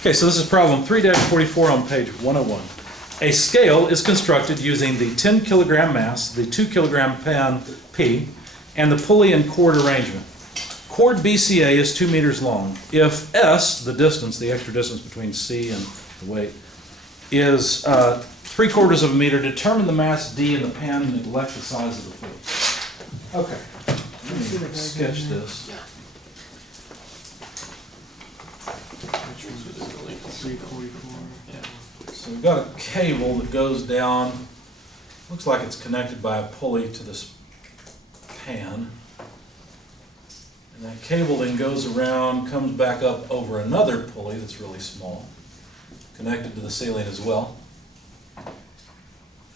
Okay, so this is problem 3-44 on page 101. A scale is constructed using the 10 kilogram mass, the 2 kilogram pan P, and the pulley and cord arrangement. Cord BCA is 2 meters long. If S, the distance, the extra distance between C and the weight, is 3/4 of a meter, determine the mass D in the pan and neglect the size of the pulley. Okay, let me sketch this. 344. So we've got a cable that goes down, looks like it's connected by a pulley to this pan. And that cable then goes around, comes back up over another pulley that's really small, connected to the ceiling as well.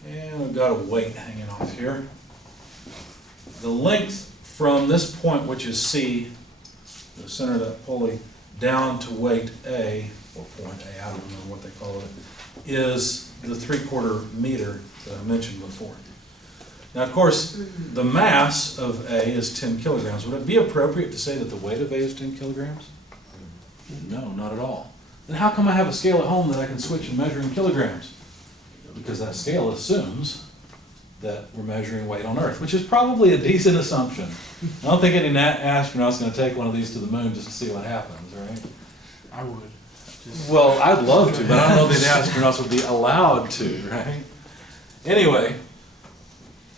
And we've got a weight hanging off here. The length from this point, which is C, the center of that pulley, down to weight A, or point A, I don't remember what they call it, is the 3/4 meter that I mentioned before. Now, of course, the mass of A is 10 kilograms. Would it be appropriate to say that the weight of A is 10 kilograms? No, not at all. Then how come I have a scale at home that I can switch and measure in kilograms? Because that scale assumes that we're measuring weight on Earth, which is probably a decent assumption. I don't think any astronaut's going to take one of these to the moon just to see what happens, right? I would. Well, I'd love to, but I don't know that the astronauts would be allowed to, right? Anyway,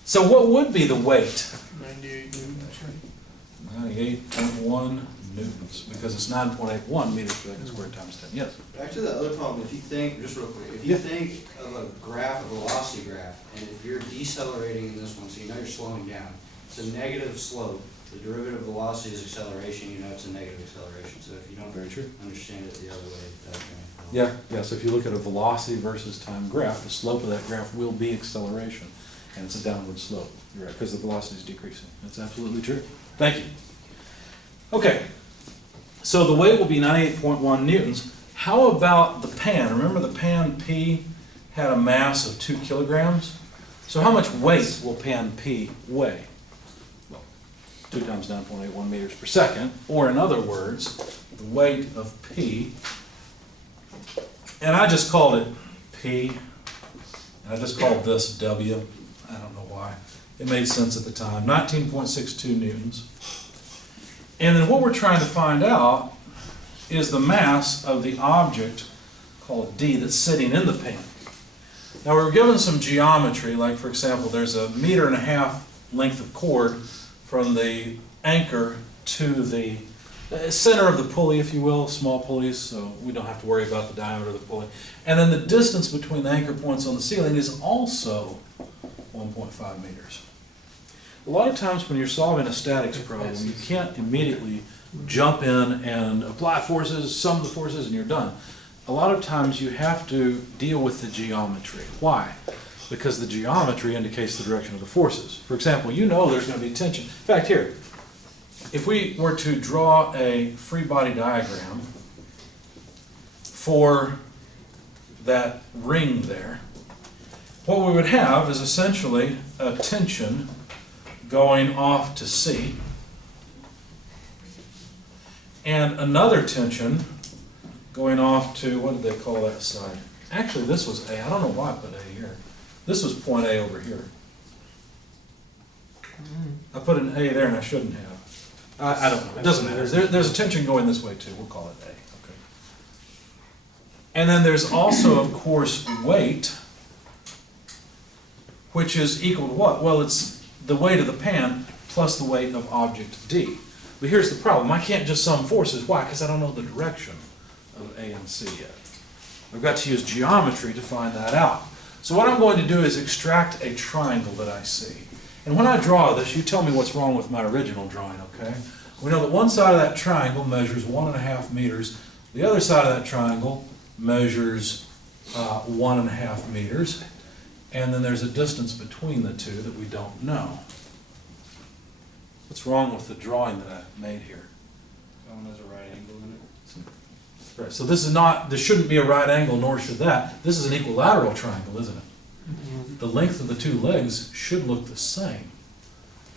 so what would be the weight? 98 newtons. 98.1 newtons, because it's 9.81 meters per second squared times 10. Yes? Back to the other problem, if you think, just real quick, if you think of a graph, a velocity graph, and if you're decelerating in this one, so you know you're slowing down, it's a negative slope. The derivative of velocity is acceleration, you know it's a negative acceleration. So if you don't Very true. understand it the other way, that's going to help. Yeah, so if you look at a velocity versus time graph, the slope of that graph will be acceleration, and it's a downward slope. You're right, because the velocity is decreasing. That's absolutely true. Thank you. Okay, so the weight will be 98.1 newtons. How about the pan? Remember the pan P had a mass of 2 kilograms? So how much weight will pan P weigh? Well, 2 times 9.81 meters per second, or in other words, the weight of P, and I just called it P, and I just called this W. I don't know why. It made sense at the time. 19.62 newtons. And then what we're trying to find out is the mass of the object called D that's sitting in the pan. Now we were given some geometry, like for example, there's a 1.5 meter length of cord from the anchor to the center of the pulley, if you will, small pulleys, so we don't have to worry about the diameter of the pulley. And then the distance between the anchor points on the ceiling is also 1.5 meters. A lot of times when you're solving a statics problem, you can't immediately jump in and apply forces, sum the forces, and you're done. A lot of times you have to deal with the geometry. Why? Because the geometry indicates the direction of the forces. For example, you know there's going to be tension. In fact, here, if we were to draw a free body diagram for that ring there, what we would have is essentially a tension going off to C, and another tension going off to, what did they call that side? Actually, this was A. I don't know why I put A here. This was point A over here. I put an A there and I shouldn't have. I don't know. It doesn't matter. There's a tension going this way too. We'll call it A. Okay. And then there's also, of course, weight, which is equal to what? Well, it's the weight of the pan plus the weight of object D. But here's the problem. I can't just sum forces. Why? Because I don't know the direction of A and C yet. I've got to use geometry to find that out. So what I'm going to do is extract a triangle that I see. And when I draw this, you tell me what's wrong with my original drawing, okay? We know that one side of that triangle measures 1.5 meters. The other side of that triangle measures 1.5 meters. And then there's a distance between the two that we don't know. What's wrong with the drawing that I made here? That one has a right angle in it. Right, so this shouldn't be a right angle, nor should that. This is an equilateral triangle, isn't it? The length of the two legs should look the same.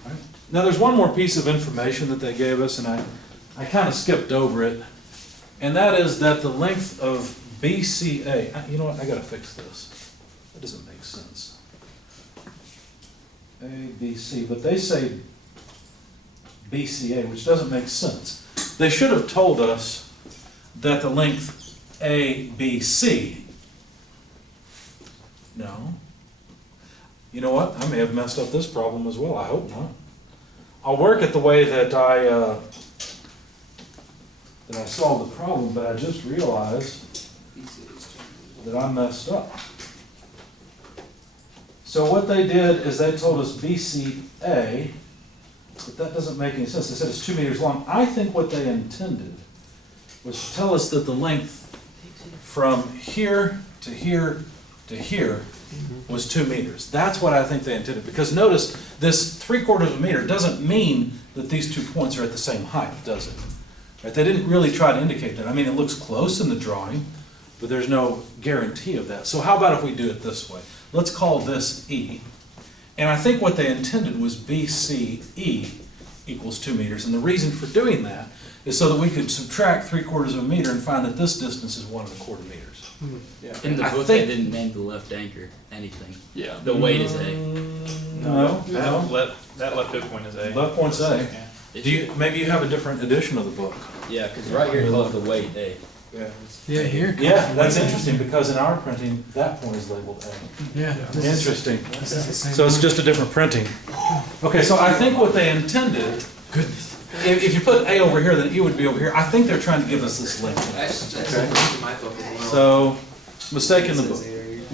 Right? Now there's one more piece of information that they gave us, and I kind of skipped over it. And that is that the length of BCA, you know what, I gotta fix this. That doesn't make sense. ABC, but they say BCA, which doesn't make sense. They should have told us that the length ABC. No. You know what, I may have messed up this problem as well, I hope not. I'll work it the way that I solved the problem, but I just realized that I messed up. So what they did is they told us BCA, but that doesn't make any sense. They said it's 2 meters long. I think what they intended was to tell us that the length from here to here to here was 2 meters. That's what I think they intended, because notice this 3/4 of a meter doesn't mean that these 2 points are at the same height, does it? Right? They didn't really try to indicate that. I mean, it looks close in the drawing, but there's no guarantee of that. So how about if we do it this way? Let's call this E. And I think what they intended was BCE equals 2 meters. And the reason for doing that is so that we could subtract 3/4 of a meter and find that this distance is 1 1/4 meters. In the I book, think- they didn't name the left anchor anything. Yeah. The weight is A. No, That no. left hip point is A. Left point's A. Yeah. Do you, maybe you have a different edition of the book? Yeah, because right here it calls the weight A. Yeah, here. Yeah, that's interesting, because in our printing, that point is labeled A. Yeah. Interesting. This is the same. So it's just a different printing. Okay, so I think what they intended, Goodness. if you put A over here, then E would be over here. I think they're trying to give us this length. That's Okay. in my book as well. So, mistake in the book.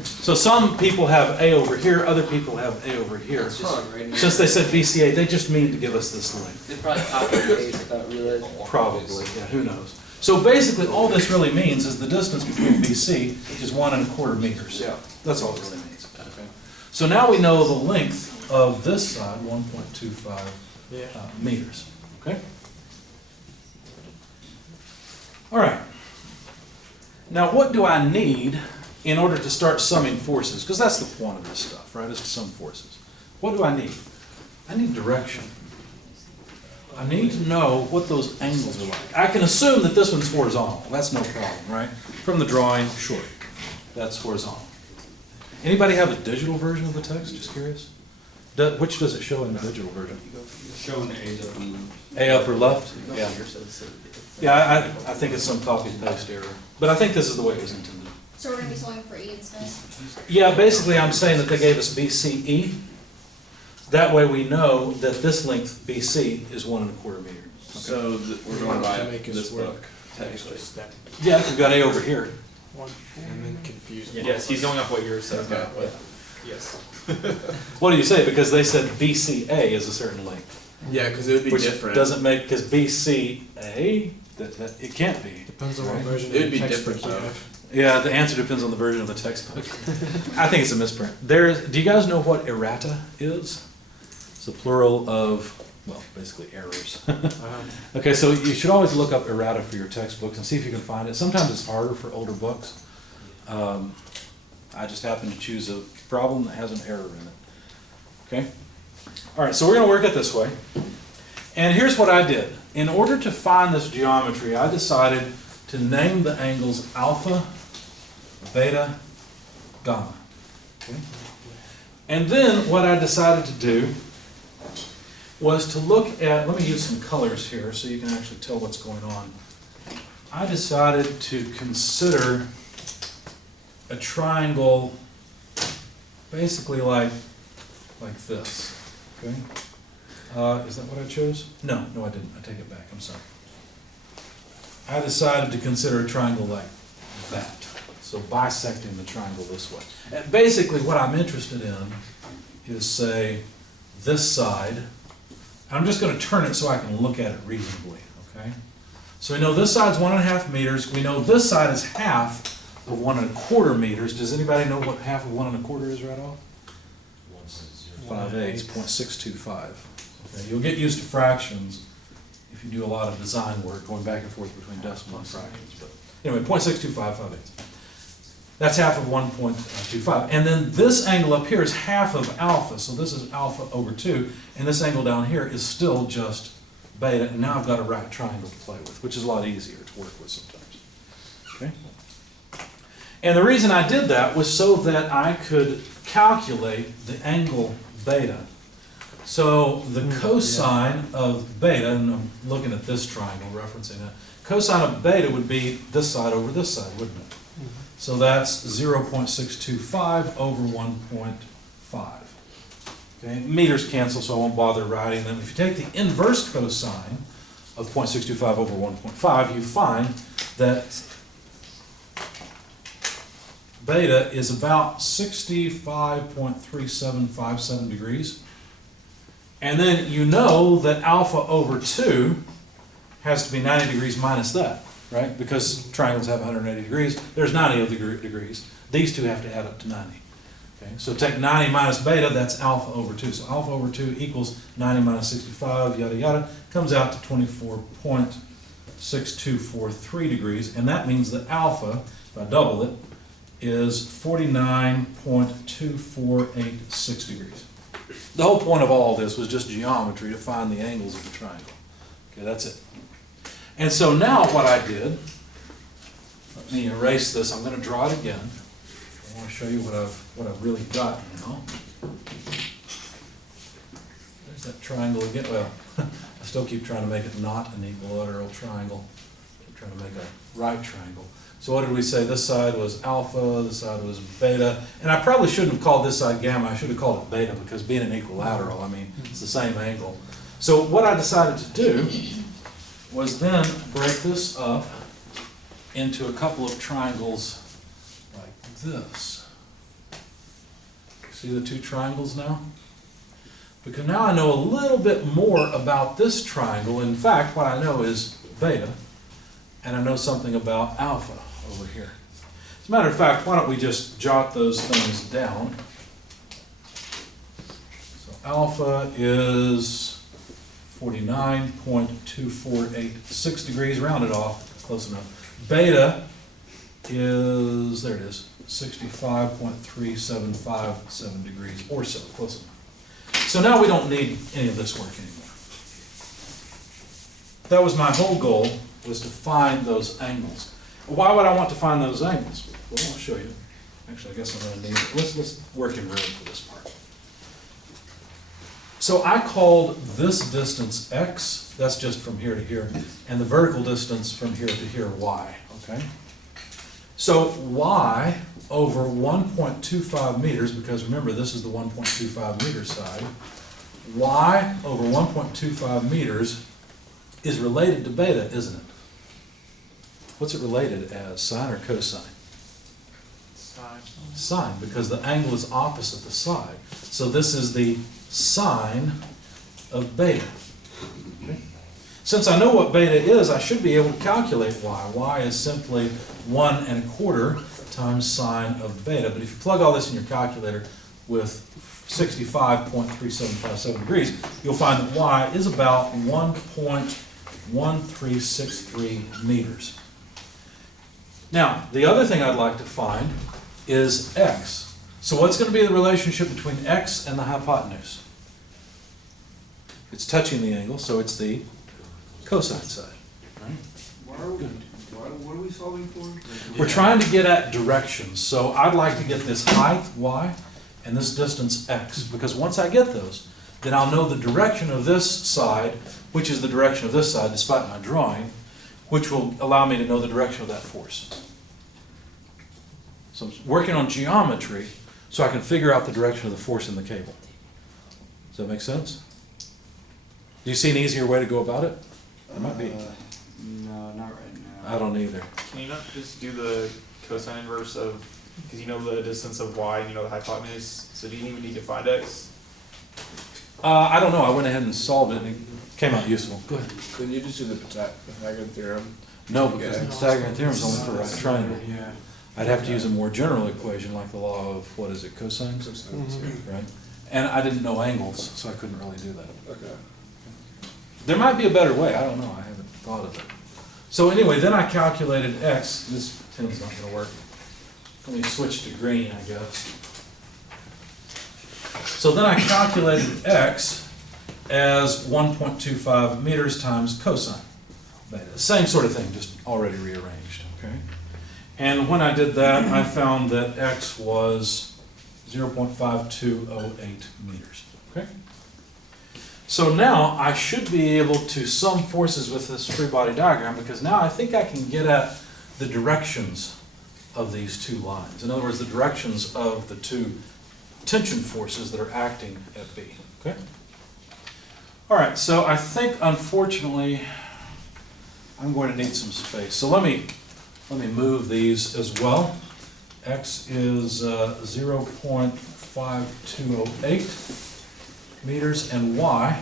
So some people have A over here, other people have A over here. It's just right now. Since they said BCA, they just mean to give us this length. They probably copied the A's without realizing. Probably, yeah, who knows? So basically, all this really means is the distance between BC is 1 1/4 meters. Yeah. That's all it really means. So now we know the length of this side, 1.25 meters, okay? All right. Now, what do I need in order to start summing forces? Because that's the point of this stuff, right, is to sum forces. What do I need? I need direction. I need to know what those angles are like. I can assume that this one's horizontal. That's no problem, right? From the drawing, sure, that's horizontal. Anybody have a digital version of the text? Just curious. Which does it show in the digital version? Showing the A's up and A upper left? Yeah. Yeah, I think it's some copy and paste error. But I think this is the way it was intended. So we're gonna be solving for E instead? Yeah, basically I'm saying that they gave us BCE. That way we know that this length BC is 1 1/4 meter. So we're going by To make us this work. book, technically. Yeah, we've got A over here. And then confused. Yes, he's going off what yours says, Okay. but yes. What do you say? Because they said BCA is a certain length. Yeah, because it would be Which different. doesn't make, because BCA, that, it can't be. Depends on what Right. version It would of be the textbook different, you though. have. Yeah, the answer depends on the version of the textbook. I think it's a misprint. Do you guys know what errata is? It's the plural of, well, basically errors. Okay, so you should always look up errata for your textbooks and see if you can find it. Sometimes it's harder for older books. I just happened to choose a problem that has an error in it. Okay? All right, so we're going to work it this way. And here's what I did. In order to find this geometry, I decided to name the angles alpha, beta, gamma. Okay? And then what I decided to do was to look at, let me use some colors here so you can actually tell what's going on. I decided to consider a triangle basically like this. Okay? Is that what I chose? No, I didn't. I take it back. I'm sorry. I decided to consider a triangle like that. So bisecting the triangle this way. And basically what I'm interested in is, say, this side. I'm just going to turn it so I can look at it reasonably, okay? So we know this side's 1 1/2 meters. We know this side is half of 1 1/4 meters. Does anybody know what half of 1 1/4 is right off? 5/8, 0.625. Okay, you'll get used to fractions if you do a lot of design work, going back and forth between decimal and fractions. But anyway, 0.625, 5/8. That's half of 1.25. And then this angle up here is half of alpha, so this is alpha over 2, and this angle down here is still just beta, and now I've got a right triangle to play with, which is a lot easier to work with sometimes. Okay? And the reason I did that was so that I could calculate the angle beta. So the cosine of beta, and I'm looking at this triangle, referencing it, cosine of beta would be this side over this side, wouldn't it? So that's 0.625 over 1.5. Okay, meters cancel, so I won't bother writing them. If you take the inverse cosine of 0.625 over 1.5, you find that beta is about 65.3757 degrees. And then you know that alpha over 2 has to be 90 degrees minus that, right? Because triangles have 180 degrees. There's 90 degrees. These two have to add up to 90. Okay, so take 90 minus beta, that's alpha over 2. So alpha over 2 equals 90 minus 65, yada, yada, comes out to 24.6243 degrees. And that means that alpha, if I double it, is 49.2486 degrees. The whole point of all this was just geometry to find the angles of the triangle. Okay, that's it. And so now what I did, let me erase this. I'm going to draw it again. I want to show you what I've really got now. There's that triangle again. Well, I still keep trying to make it not an equilateral triangle. Keep trying to make a right triangle. So what did we say? This side was alpha, this side was beta. And I probably shouldn't have called this side gamma. I should have called it beta because being an equilateral, I mean, it's the same angle. So what I decided to do was then break this up into a couple of triangles like this. See the two triangles now? Because now I know a little bit more about this triangle. In fact, what I know is beta, and I know something about alpha over here. As a matter of fact, why don't we just jot those things down? So alpha is 49.2486 degrees, rounded off, close enough. Beta is, there it is, 65.3757 degrees or so, close enough. So now we don't need any of this work anymore. That was my whole goal, was to find those angles. Why would I want to find those angles? Well, I'll show you. Actually, I guess I'm going to need it. Let's work in red for this part. So I called this distance x, that's just from here to here, and the vertical distance from here to here y, okay? So y over 1.25 meters, because remember this is the 1.25 meter side, y over 1.25 meters is related to beta, isn't it? What's it related as, sine or cosine? Sine. Sine, because the angle is opposite the side. So this is the sine of beta. Okay. Since I know what beta is, I should be able to calculate y. Y is simply 1 1/4 times sine of beta. But if you plug all this in your calculator with 65.3757 degrees, you'll find that y is about 1.1363 meters. Now, the other thing I'd like to find is x. So what's going to be the relationship between x and the hypotenuse? It's touching the angle, so it's the cosine side. Right? What are we solving for? We're trying to get at directions. So I'd like to get this height, y, and this distance, x. Because once I get those, then I'll know the direction of this side, which is the direction of this side, despite my drawing, which will allow me to know the direction of that force. So I'm working on geometry so I can figure out the direction of the force in the cable. Does that make sense? Do you see an easier way to go about it? It might be. No, not right now. I don't either. Can you not just do the cosine inverse of, because you know the distance of y and you know the hypotenuse, so do you even need to find x? I don't know. I went ahead and solved it and it came out useful. Go ahead. Couldn't you just do the Pythagorean theorem? No, because the Pythagorean theorem is only for a right triangle. Yeah. I'd have to use a more general equation like the law of, what is it, cosines? Right? And I didn't know angles, so I couldn't really do that. Okay. There might be a better way. I don't know. I haven't thought of it. So anyway, then I calculated x. This pen's not going to work. Let me switch to green, I guess. So then I calculated x as 1.25 meters times cosine beta. Same sort of thing, just already rearranged. Okay. And when I did that, I found that X was 0.5208 meters, okay? So now I should be able to sum forces with this free body diagram, because now I think I can get at the directions of these two lines. In other words, the directions of the two tension forces that are acting at B, okay? All right, so I think unfortunately I'm going to need some space. So let me move these as well. X is 0.5208 meters and Y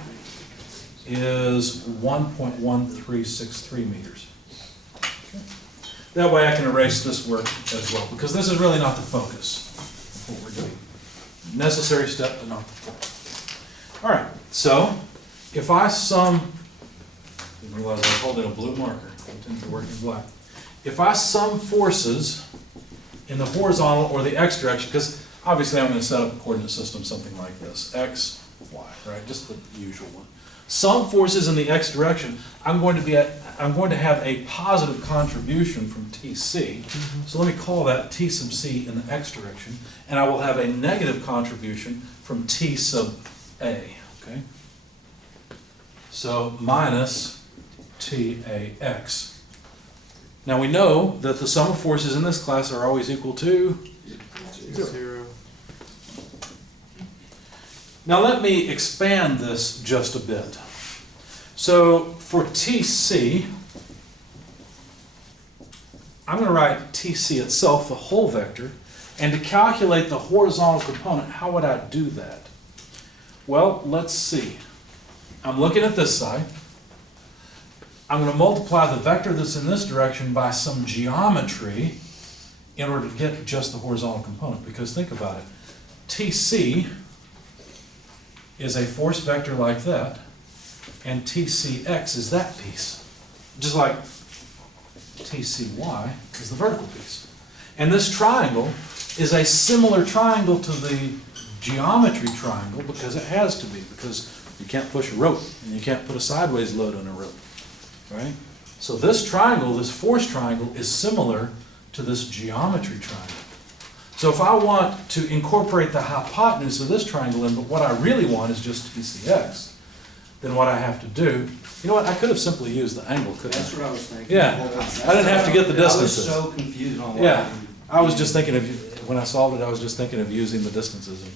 is 1.1363 meters. Okay. That way I can erase this work as well, because this is really not the focus of what we're doing. Necessary step, but not the focus. All right, so if I sum, didn't realize I was holding a blue marker, I tend to work in black. If I sum forces in the horizontal or the x direction, because obviously I'm going to set up a coordinate system something like this, x, y, right? Just the usual one. Sum forces in the x direction, I'm going to have a positive contribution from TC. So let me call that T sub C in the x direction, and I will have a negative contribution from T sub A, okay? So minus TAX. Now we know that the sum of forces in this class are always equal to 0. Now let me expand this just a bit. So for TC, I'm going to write TC itself, the whole vector, and to calculate the horizontal component, how would I do that? Well, let's see. I'm looking at this side. I'm going to multiply the vector that's in this direction by some geometry in order to get just the horizontal component. Because think about it. TC is a force vector like that, and TCX is that piece. Just like TCY is the vertical piece. And this triangle is a similar triangle to the geometry triangle because it has to be, because you can't push a rope and you can't put a sideways load on a rope. Right? So this triangle, this force triangle, is similar to this geometry triangle. So if I want to incorporate the hypotenuse of this triangle in, but what I really want is just TCX, then what I have to do, you know what, I could have simply used the angle, couldn't I? That's what I was thinking. Yeah. I didn't have to get the distances. I was so confused on why. Yeah, I was just thinking of, when I solved it, I was just thinking of using the distances. And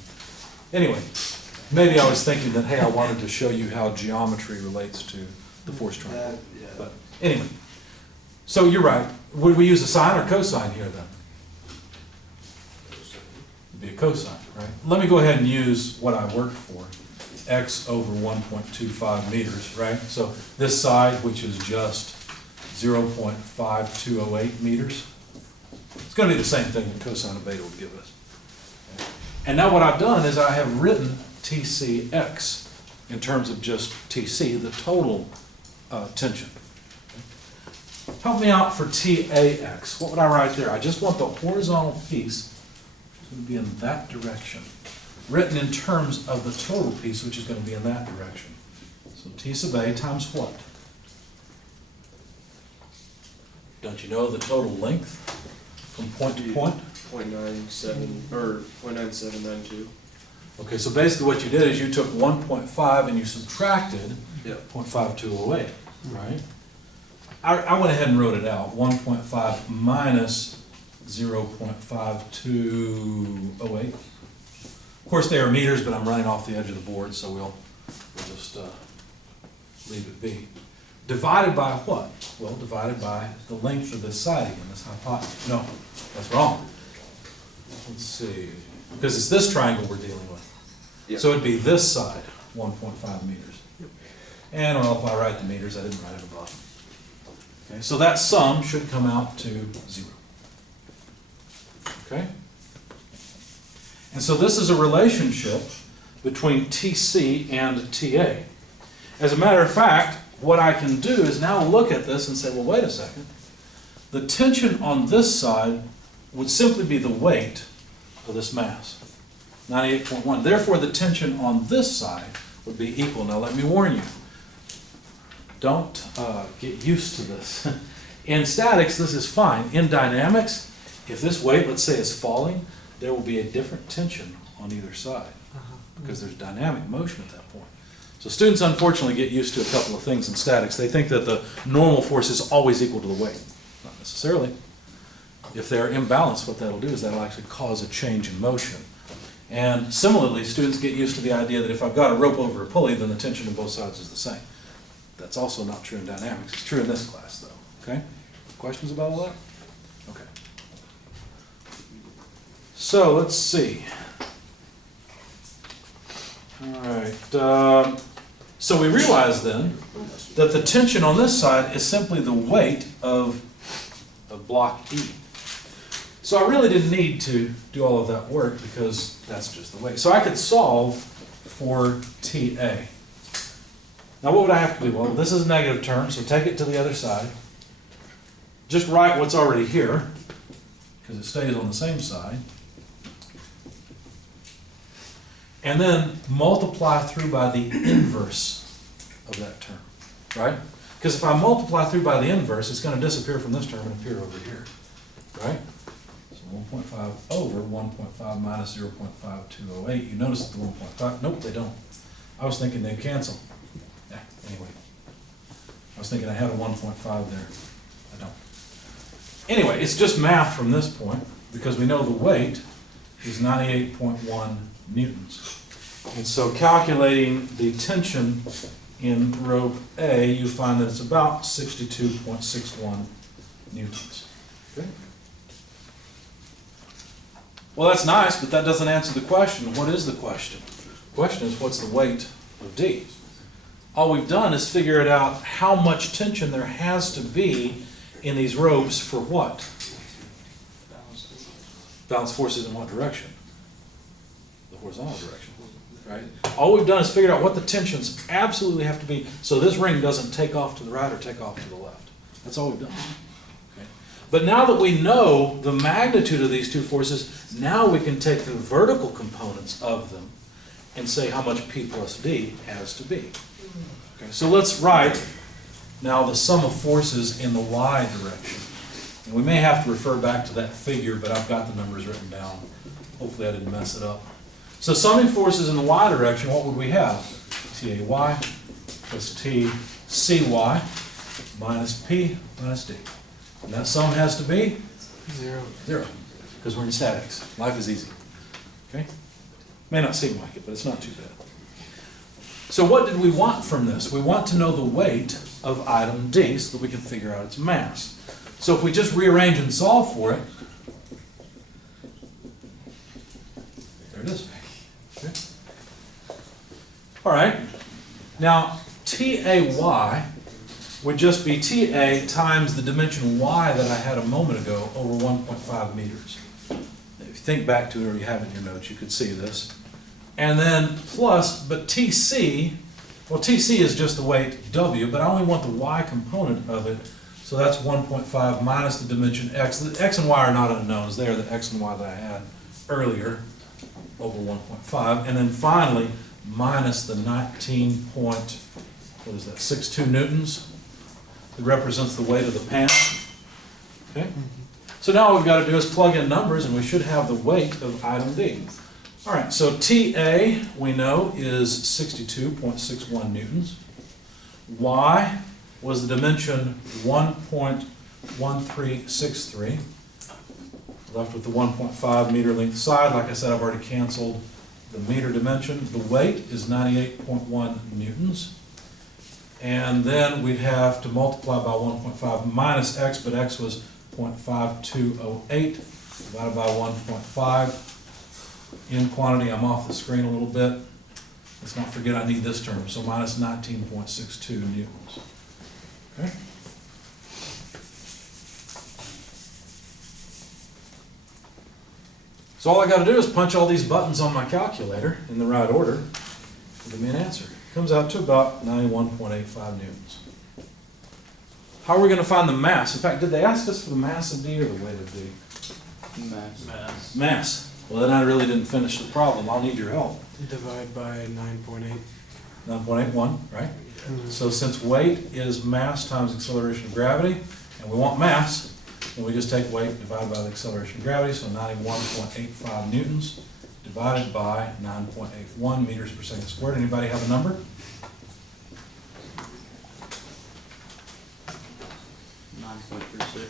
anyway, maybe I was thinking that, hey, I wanted to show you how geometry relates to the force triangle. Yeah. But anyway, so you're right. Would we use a sine or cosine here then? It'd be a cosine, right? Let me go ahead and use what I worked for, x over 1.25 meters, right? So this side, which is just 0.5208 meters, it's going to be the same thing that cosine of beta would give us. And now what I've done is I have written TCX in terms of just TC, the total tension. Help me out for TAX. What would I write there? I just want the horizontal piece to be in that direction, written in terms of the total piece, which is going to be in that direction. So T sub A times what? Don't you know the total length from point to point? 0.97 or 0.9792. Okay, so basically what you did is you took 1.5 and you subtracted Yep. 0.5208, right? I went ahead and wrote it out. 1.5 minus 0.5208. Of course, they are meters, but I'm running off the edge of the board, so we'll just leave it be. Divided by what? Well, divided by the length of this side again, this hypotenuse. No, that's wrong. Let's see, because it's this triangle we're dealing with. Yep. So it'd be this side, 1.5 meters. And well, if I write the meters, I didn't write it above. Okay, so that sum should come out to 0. Okay? And so this is a relationship between TC and TA. As a matter of fact, what I can do is now look at this and say, well, wait a second. The tension on this side would simply be the weight of this mass, 98.1. Therefore, the tension on this side would be equal. Now, let me warn you. Don't get used to this. In statics, this is fine. In dynamics, If this weight, let's say, is falling, there will be a different tension on either side because there's dynamic motion at that point. So students unfortunately get used to a couple of things in statics. They think that the normal force is always equal to the weight. Not necessarily. If they're imbalanced, what that'll do is that'll actually cause a change in motion. And similarly, students get used to the idea that if I've got a rope over a pulley, then the tension on both sides is the same. That's also not true in dynamics. It's true in this class, though. Okay? Questions about all that? Okay. So let's see. All right. So we realize then that the tension on this side is simply the weight of block E. So I really didn't need to do all of that work because that's just the weight. So I could solve for TA. Now what would I have to do? Well, this is a negative term, so take it to the other side. Just write what's already here, because it stays on the same side. And then multiply through by the inverse of that term, right? Because if I multiply through by the inverse, it's going to disappear from this term and appear over here, right? So 1.5 over 1.5 minus 0.5208. You notice the 1.5, nope, they don't. I was thinking they'd cancel. Yeah, anyway. I was thinking I had a 1.5 there. I don't. Anyway, it's just math from this point, because we know the weight is 98.1 newtons. And so calculating the tension in rope A, you find that it's about 62.61 newtons. Okay? Well, that's nice, but that doesn't answer the question. What is the question? The question is, what's the weight of D? All we've done is figure it out how much tension there has to be in these ropes for what? Balance forces in what direction? The horizontal direction, right? All we've done is figured out what the tensions absolutely have to be so this ring doesn't take off to the right or take off to the left. That's all we've done. Okay? But now that we know the magnitude of these two forces, now we can take the vertical components of them and say how much P plus D has to be. Okay, so let's write now the sum of forces in the y direction. And we may have to refer back to that figure, but I've got the numbers written down. Hopefully I didn't mess it up. So summing forces in the y direction, what would we have? TAY plus TCY minus P minus D. And that sum has to be? 0. 0, because we're in statics. Life is easy. Okay? May not seem like it, but it's not too bad. So what did we want from this? We want to know the weight of item D so that we can figure out its mass. So if we just rearrange and solve for it, there it is. Okay. All right. Now, TAY would just be TA times the dimension y that I had a moment ago over 1.5 meters. If you think back to it or you have it in your notes, you could see this. And then plus, but TC, well, TC is just the weight W, but I only want the y component of it, so that's 1.5 minus the dimension x. The x and y are not unknowns. They are the x and y that I had earlier over 1.5. And then finally, minus the 19.62 newtons. It represents the weight of the pan. Okay? So now all we've got to do is plug in numbers, and we should have the weight of item D. All right, so TA, we know, is 62.61 newtons. Y was the dimension 1.1363. Left with the 1.5 meter length side. Like I said, I've already canceled the meter dimension. The weight is 98.1 newtons. And then we'd have to multiply by 1.5 minus x, but x was 0.5208 divided by 1.5. In quantity, I'm off the screen a little bit. Let's not forget I need this term, so minus 19.62 newtons. Okay? So all I got to do is punch all these buttons on my calculator in the right order and give me an answer. It comes out to about 91.85 newtons. How are we going to find the mass? In fact, did they ask us for the mass of D or the weight of D? Mass. Mass. Well, then I really didn't finish the problem. I'll need your help. Divide by 9.8. 9.81, right? So since weight is mass times acceleration of gravity, and we want mass, Then we just take weight divided by the acceleration of gravity, so 91.85 newtons divided by 9.81 meters per second squared. Anybody have a number? 9.36.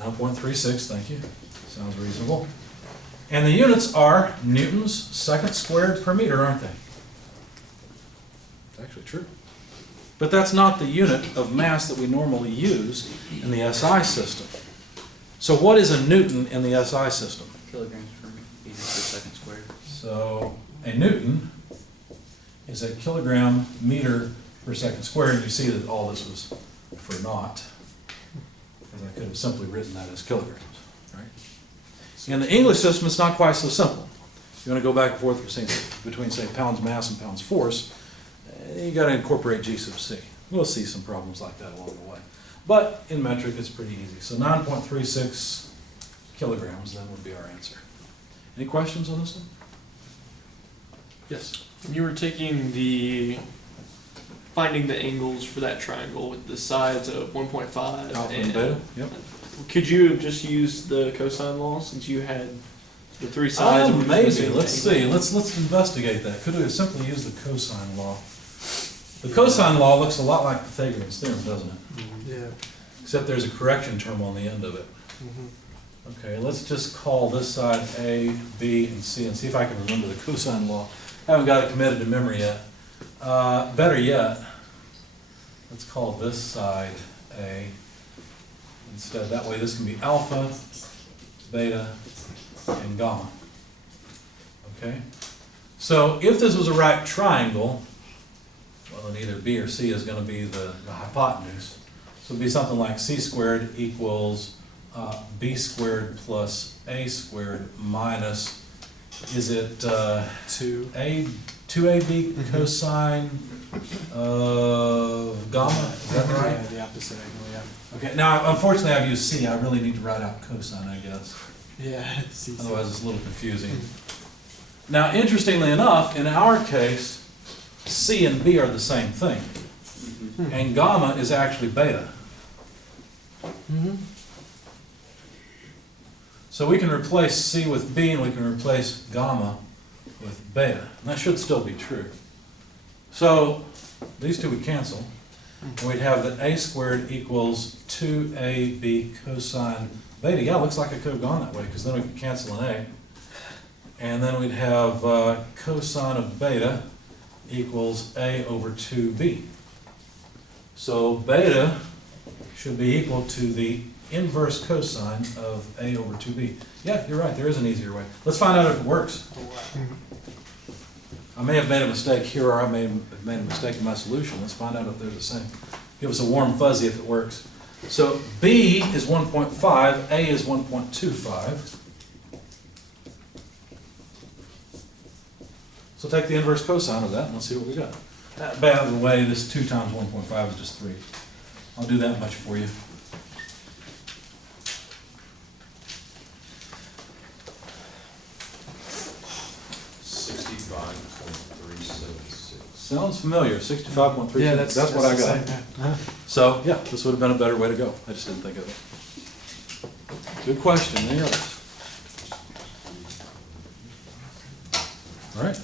9.36, thank you. Sounds reasonable. And the units are newtons second squared per meter, aren't they? It's actually true. But that's not the unit of mass that we normally use in the SI system. So what is a newton in the SI system? Kilograms per meter per second squared. So a newton is a kilogram meter per second squared. And you see that all this was for naught, because I could have simply written that as kilograms, right? In the English system, it's not quite so simple. You want to go back and forth between, say, pounds mass and pounds force, you got to incorporate G sub C. We'll see some problems like that along the way. But in metric, it's pretty easy. So 9.36 kilograms then would be our answer. Any questions on this one? Yes. You were finding the angles for that triangle with the sides of 1.5 Alpha and beta, yep. Could you have just used the cosine law since you had the three sides? of Maybe, the same let's angle? see, let's investigate that. Could we have simply used the cosine law? The cosine law looks a lot like Pythagorean's theorem, doesn't it? Yeah. Except there's a correction term on the end of it. Mhm. Okay, let's just call this side A, B, and C, and see if I can remember the cosine law. I haven't got it committed to memory yet. Better yet, let's call this side A instead. That way this can be alpha, beta, and gamma. Okay? So if this was a right triangle, well, then either B or C is going to be the hypotenuse. So it'd be something like C squared equals B squared plus A squared minus, is it 2AB cosine of gamma? Is that right? Yeah, the opposite angle, yeah. Okay, now unfortunately I've used C. I really need to write out cosine, I guess. Yeah, see. Otherwise it's a little confusing. Now, interestingly enough, in our case, C and B are the same thing. And gamma is actually beta. Mhm. So we can replace C with B and we can replace gamma with beta. And that should still be true. So these two would cancel. And we'd have that A squared equals 2AB cosine beta. Yeah, looks like I could have gone that way because then we could cancel an A. And then we'd have cosine of beta equals A over 2B. So beta should be equal to the inverse cosine of A over 2B. Yeah, you're right, there is an easier way. Let's find out if it works. I may have made a mistake here, or I may have made a mistake in my solution. Let's find out if they're the same. Give us a warm fuzzy if it works. So B is 1.5, A is 1.25. So take the inverse cosine of that and let's see what we got. By the way, this 2 times 1.5 is just 3. I'll do that much for you. Sounds familiar, 65.36. Yeah, That's what I the got. same, yeah. So, yeah, this would have been a better way to go. I just didn't think of it. Good question. Any others? All right.